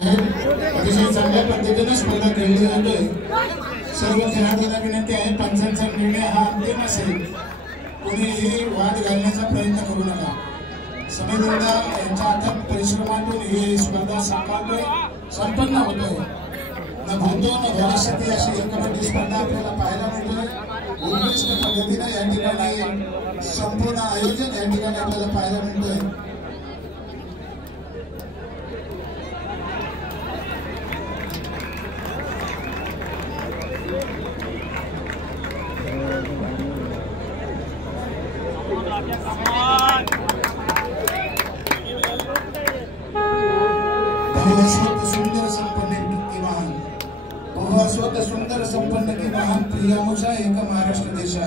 अतिशय चांगल्या पद्धतीने स्पर्धा खेळली जाते। सर्व खेळाडूंना विनंती आहे, पंचांचा निर्णय हा अंतिम असेल, कोणीही वाद घालण्याचा प्रयत्न करू नका। समीर दादा यांच्या अथक परिश्रमातून ही स्पर्धा संपन्न होतोय। न भूतो न भविष्यती अशी एक कबड्डी स्पर्धा आपल्याला पाहायला मिळतोय। उत्कृष्ट पद्धतीने या ठिकाणी संपूर्ण आयोजन या ठिकाणी आपल्याला पाहायला मिळतोय। सुंदर संपन्न की महान प्रियामुषा एक महाराष्ट्र देशा,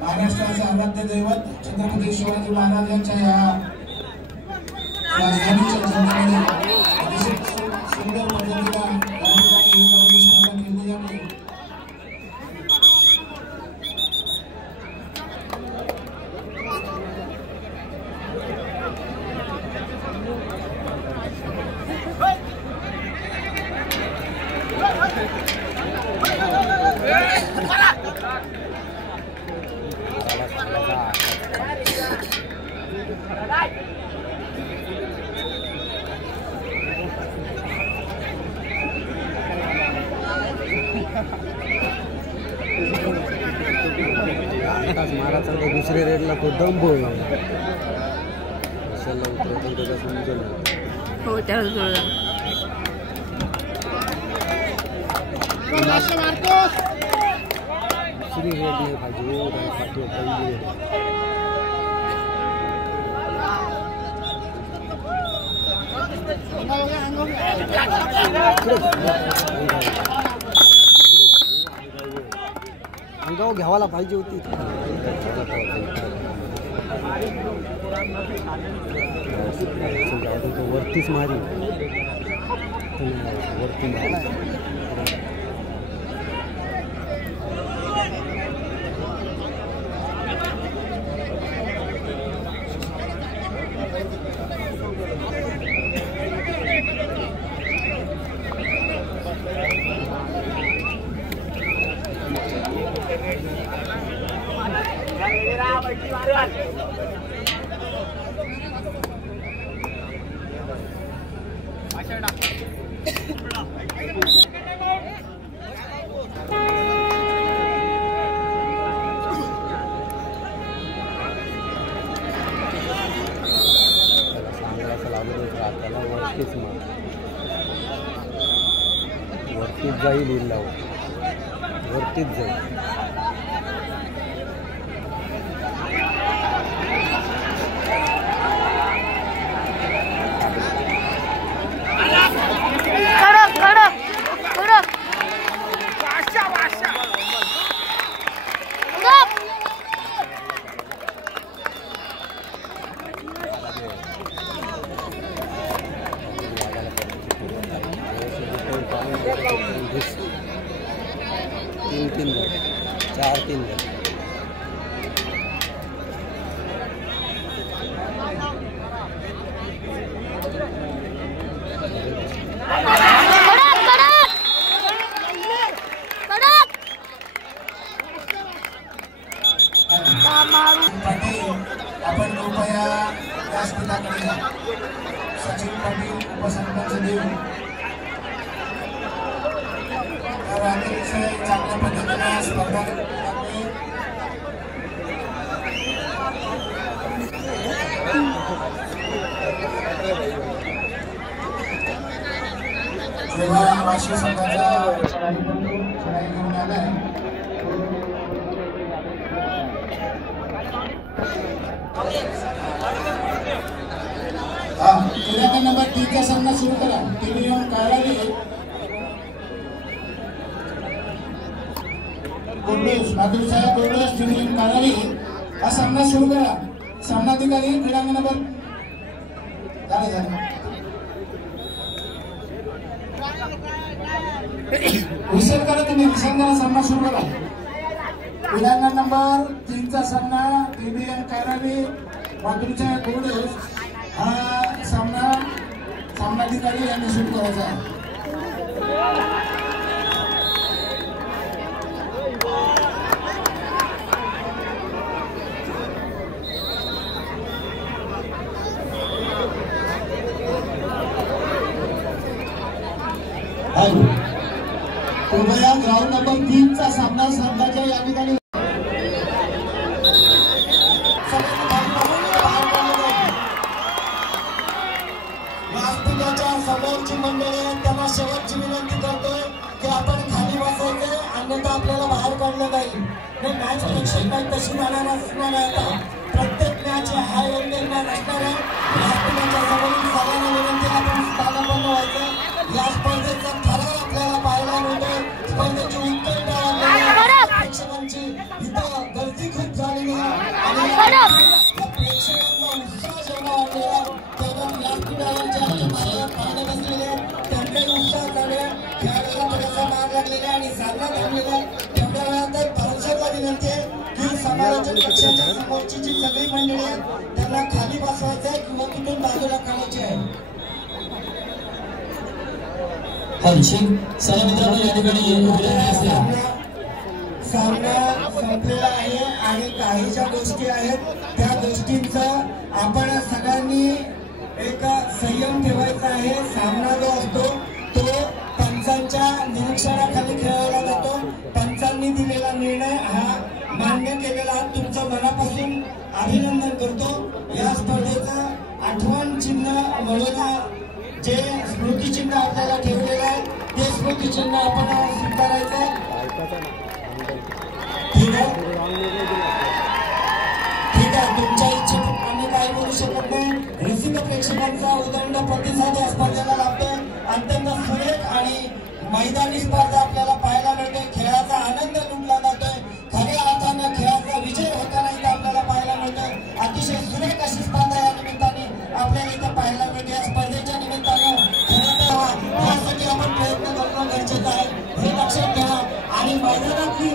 महाराष्ट्राचा आराध्य दैवत छत्रपती शिवाजी महाराज यांच्या या राजधानीच्या जन्मामध्ये अतिशय सुंदर पद्धतीने केली जाते। महाराज दुसरे रेडला तो दंब उतरत समजलं हो त्याला दुसरी रेड नाही पाहिजे अंगावर घ्यावाला पाहिजे होती। वरतीच मारी वरती वरतीच जाईल इल्ला वरतीच जाईल। तीन 4-3 आपण कृपया व्यासपीठाकडे या। सचिन पाटील उपसरपंच देव अतिशय चांगल्या पद्धतीने स्पर्धा वाशी संघाचा खेळाडू घेऊन आलाय। क्रीडा नंबर 3 का सामना सुरू करा। टीम कारावी माधुरसाहेब गोडस टीम कारावी हा सामना सुरू करा। सामनाधिकारी क्रीडा नंबर विसर्ग करा, तुम्ही विसर्गाला सामना सुरू करा। क्रीडा नंबर 3 चा सामना टीम कारावी माधुरसाहेब गोडस हा सामना सामनाधिकारी यांनी शूट करायचा आहे. कृपया ग्राउंड नंबर 3 चा सामना संघाच्या या ठिकाणी व्यासपीठाच्या समोरची मंडळी त्यांना शेवटची विनंती करतोय की आपण खाली बसायचे, अन्यथा आपल्याला बाहेर काढलं जाईल. मॅच प्रेक्षक काही तशी जाणार असणार आहे. प्रत्येक मॅच हाय एंडिंग मॅच असणार आहे. व्यासपीठाच्या समोरील सगळ्यांना विनंती आपण स्थानापन्न व्हायचं. या स्पर्धेचा ठराव आपल्याला पाहायला मिळतोय. स्पर्धेची उत्कंठा प्रेक्षकांची इथं गर्दी खूप झालेली आहे आणि प्रेक्षकांचा उत्साह जेवढा वाढलेला तेवढा व्यासपीठावरच्या पाहण्यात असलेले त्यांचे उत्साह झाले. खेळाडूला थोडासा मार लागलेला आणि सामना थांबलेला. तेवढ्या वेळात दर्शकाला विनंती आहे की समालोचन कक्षाच्या समोरची जी सगळी मंडळी आहेत त्यांना खाली बसवायचं आहे किंवा तिथून बाजूला काढायची आहे. मित्रांनो या ठिकाणी सामना संपलेला आहे आणि काही ज्या गोष्टी आहेत त्या गोष्टींचा आपण सगळ्यांनी एक संयम ठेवायचा आहे. सामना जो असतो तो पंचांच्या निरीक्षणाखाली खेळवला जातो. पंचांनी दिलेला निर्णय हा मान्य केलेला तुमचं मनापासून अभिनंदन करतो. या स्पर्धेचं आठवण चिन्ह म्हणून जे स्मृतिचिन्ह आपल्याला ठेवलेलं आहे ते स्मृतिचिन्ह आपण स्वीकारायचं आहे. ठीक आहे, तुमच्या इच्छेत आम्ही काही बोलू शकत नाही. रसिक प्रेक्षकांचा उदंड प्रतिसाद या स्पर्धेला लाभतोय. अत्यंत सुरेख आणि मैदानी स्पर्धा आपल्याला पाहायला मिळते. खेळाचा आनंद लुटला जातोय. खऱ्या अर्थानं खेळाचा विजय होताना इथं आपल्याला पाहायला मिळतोय. अतिशय सुरेख अशी स्पर्धा या निमित्ताने आपल्याला इथं पाहायला मिळते. या स्पर्धेच्या निमित्तानं यासाठी आपण प्रयत्न करणं गरजेचं आहे हे लक्षात घ्या. आणि मैदानातली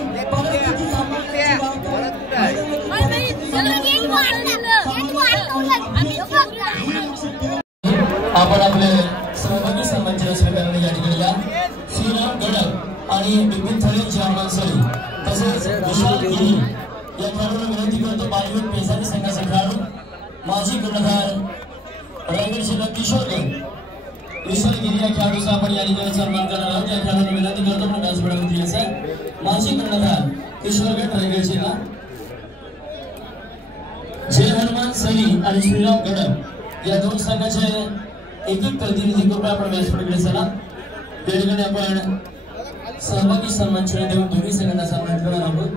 परिस्थिती आपण आपले सहभागी संघाचे स्वीकारणे या ठिकाणी श्रीराम गडक आणि बिपिन थळे चेअरमन सरी तसेच विशाल गिरी या खेळाडूंना विनंती करतो. बालीवूड पेसारी संघाचे खेळाडू माजी कर्णधार रायगड जिल्हा किशोरगड विशाल गिरी या खेळाडूचा आपण या ठिकाणी सन्मान करणार आहोत. या खेळाडूंना विनंती करतो आपण व्यासपीठावरती यायचं. माजी कर्णधार किशोरगड रायगड जिल्हा जय हनुमान सरी आणि श्रीराम गडक या दोन संघाचे एक प्रतिनिधी कृपया आपण व्यासपीठाकडे चला. त्या ठिकाणी आपण सहभागी सन्मान श्रेणी देऊन दोन्ही संघांना सन्मान करणार आहोत.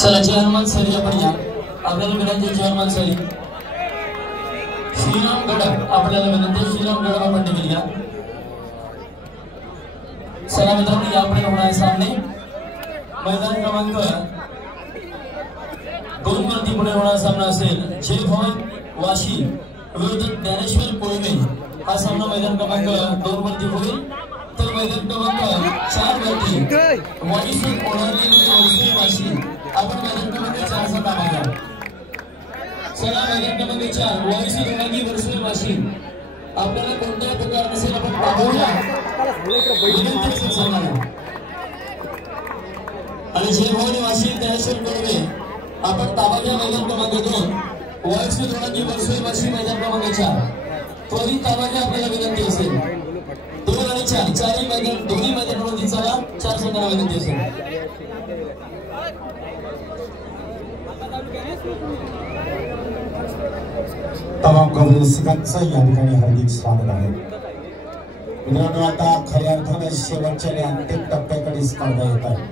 चला जय हनुमान सरी आपण या. आपल्याला विनंती जय हनुमान सरी. श्रीराम गडक आपल्याला विनंती श्रीराम गडक आपण देखील या. चला मित्रांनो यापुढे होणारे सामने मैदान क्रमांक 2 वरती पुढे होणारा सामना असेल जय भवन वाशी विरुद्ध ज्ञानेश्वर कोळमे. हा सामना मैदान क्रमांक 2 वरती होईल. तर मैदान क्रमांक 4 वरती वाडीसूर कोळारी वाशी आपण मैदान क्रमांक 4 चा ताबा. चला मैदान क्रमांक 4 वाडीसूर कोळारी वर्षे वाशी. आपल्याला कोणत्याही प्रकार नसेल आपण पाहूया आणि जय भवानी वाशी ज्ञानेश्वर कोळमे आपण ताबा घ्या. मैदान क्रमांक 2 वाडीसूर कोळारी वर्षे वाशी मैदान क्रमांक 4 त्वरित ताबा घ्या आपल्याला विनंती असेल. 2 आणि 4 चारही मैदान दोन्ही मैदानामध्ये चला. 4 संघांना विनंती असेल. तमाम कवरेसिकांचं या ठिकाणी हार्दिक स्वागत आहे. मित्रांनो आता खऱ्या अर्थाने शेवटच्या आणि अंतिम टप्प्याकडे स्पर्धा येत आहे.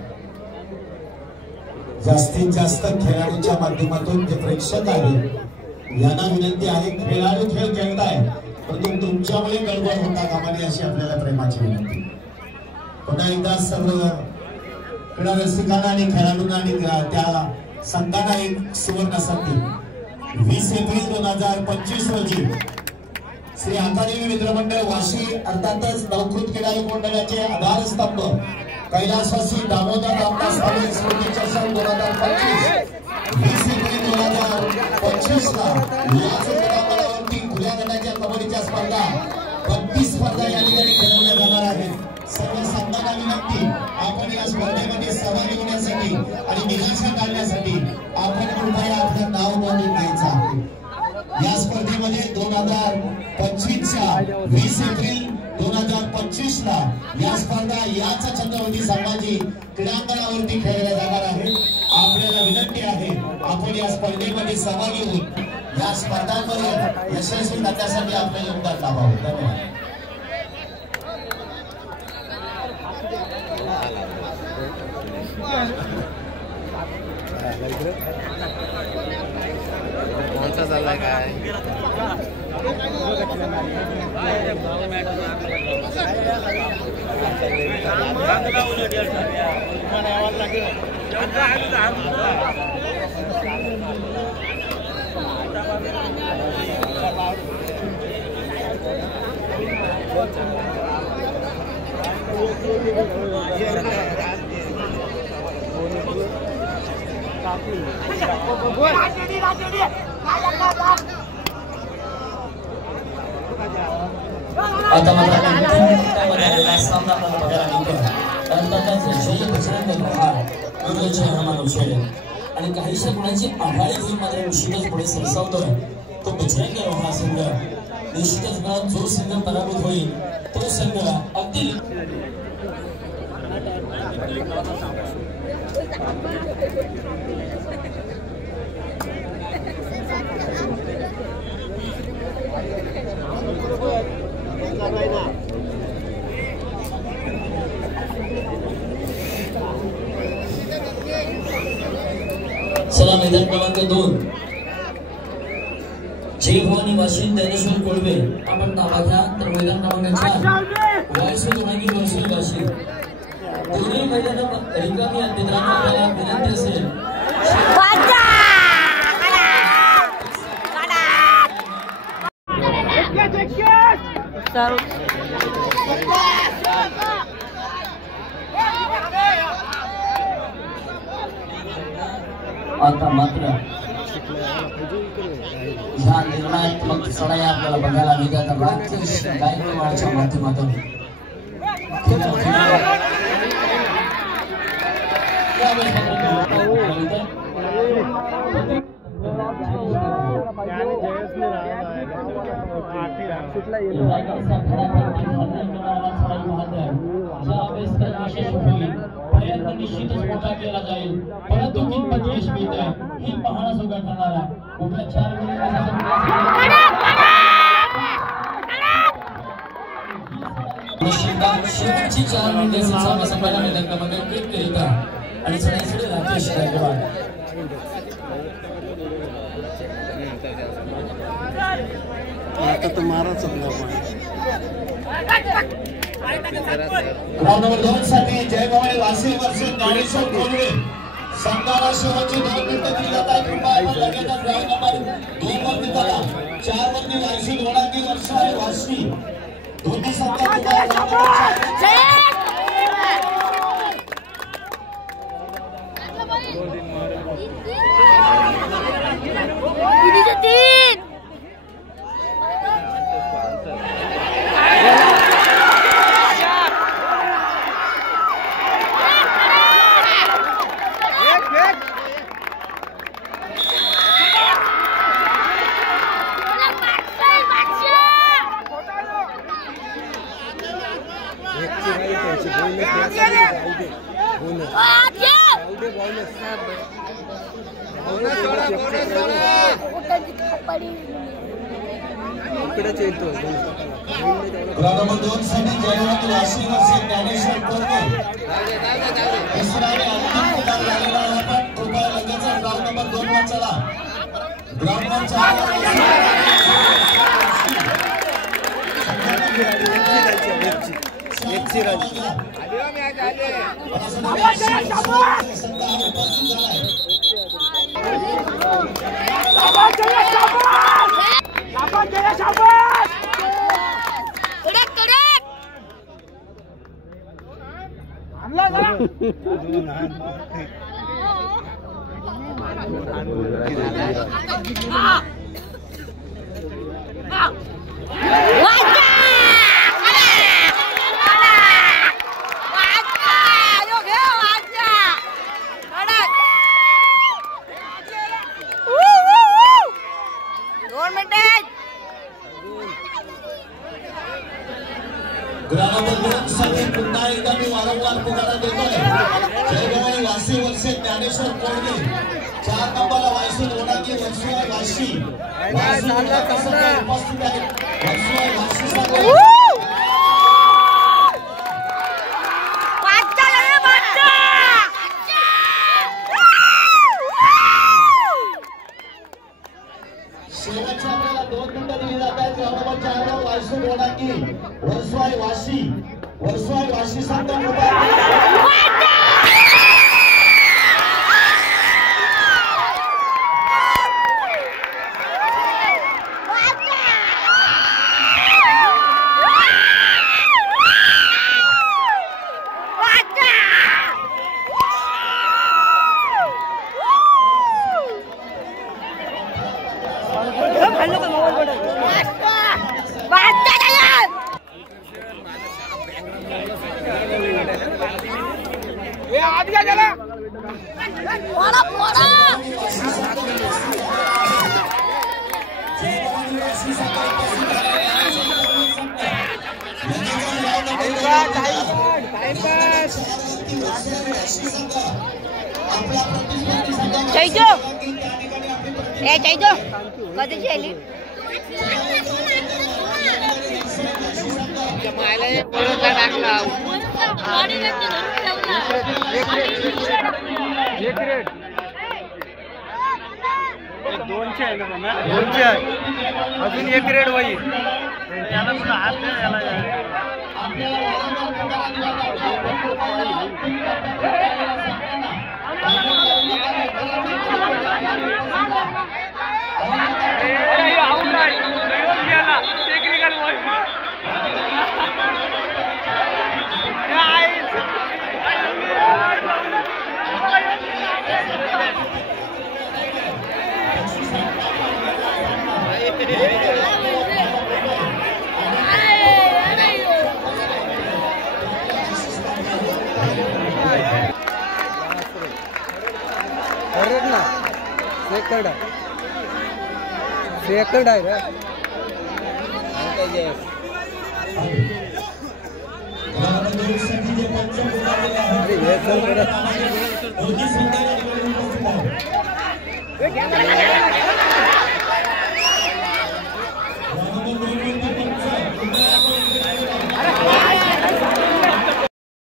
जास्तीत जास्त खेळाडूंच्या माध्यमातून जे प्रेक्षक आहेत यांना विनंती आहे खेळाडू खेळ खेळताय परंतु तुमच्यामुळे गडबड होता कामा नये अशी आपल्याला प्रेमाची विनंती. पुन्हा एकदा सर्व क्रीडा रसिकांना आणि खेळाडूंना आणि त्या संघांना एक सुवर्ण संधी. 20 एप्रिल 2025 रोजी श्री अकादमी मित्रमंडळ वाशी अर्थातच नवकृत क्रीडा मंडळाचे आधारस्तंभ कैलासवासी दामोदर रामदास पाटील स्मृती चषक 2025 20 एप्रिल 2025 ला याच क्रीडांगणावरती खुल्या गटाच्या कबड्डीच्या स्पर्धा 32 स्पर्धा या ठिकाणी खेळवल्या जाणार आहेत. सर्व संघांना विनंती, आपण या स्पर्धेमध्ये सहभागी होण्यासाठी आणि निराशा काढण्यासाठी आपण कृपया आपलं नाव नोंदवून घ्यायचं आहे. या स्पर्धेमध्ये 2025च्या 20 एप्रिल 2025 ला या स्पर्धा याच छत्रपती संभाजी क्रीडांगणावरती खेळल्या जाणार आहे. आपल्याला विनंती आहे, आपण या स्पर्धेमध्ये सहभागी होऊन या स्पर्धांमध्ये यशस्वी करण्यासाठी आपलं योगदान लावावं. धन्यवाद. कौन सा चाललाय काय आता मात्र सामना आपल्याला बघायला मिळतो. अर्थातच जय बजरंग प्रहार आणि काहीशा गुणांची आघाडी घेऊन मात्र निश्चितच पुढे सरसावतोय तो बजरंग रोहा संघ. निश्चितच बघा, जो संघ पराभूत होईल तो संघ अगदी चला मैदान क्रमांक 2 जय भवानी वाशिम ज्ञानेश्वर कोळवे आपण नावा घ्या. तर मैदान क्रमांक 4 वायसू दोनागी वर्षी वाशिम. दोन्ही मैदान रिकामी आहेत मित्रांनो. आपल्याला विनंती असेल आता मात्र ह्या निर्णायात्मक लढाया आपल्याला बघायला मिळतात. राकेश गायकवाडच्या माध्यमातून प्रयत्न निश्चितच मोठा केला जाईल, परंतु कितपत यश मिळत आहे ही पाहणं सुद्धा ठरणार आहे. उभ्या 4 शेवटची 4 मिनिटे संपायला मैदान क्रमांक 1 करिता आणि सगळ्यांकडे राकेश गायकवाड. आता तो माराच राउंड नंबर 2 साठी जय भवानी वाशिम वर्सेस ज्ञानेश्वर कोळवे संघाला शेवटची 2 मिनिटं दिली जात आहेत. कृपया आपण लगेच राउंड नंबर 2 वर निघाला. 4 वरती वाशिम दोनागी वर्ष आहे वाशिम दोन्ही संघात ग्राउंड 2 साठी जयवंत वाशिम वर्सेस ज्ञानेश्वर कोळवे तिसरा आणि अंतिम निकाल लागलेला आहे. आपण कृपया लगेच ग्राउंड नंबर 2 वर चला. ग्राउंड नंबर 4 ग्रामपंचायतीसाठी पुन्हा एकदा मी वारंवार पुकारा देतोय. जळगाव वासी वर्षे ज्ञानेश्वर कोळगे 4 नंबरला वायसू लोणाकी वंशुआ वाशी उपस्थित आहे. वंशुआ वाशी शेवटच्या आपल्याला 2 मिनिटं दिली जात आहेत. क्रमांक 4 वर वायसू लोणाकी वर्सवाई वाशी संघ अजून 1 ग्रेड होईल. सेकंड आहे रे. अरे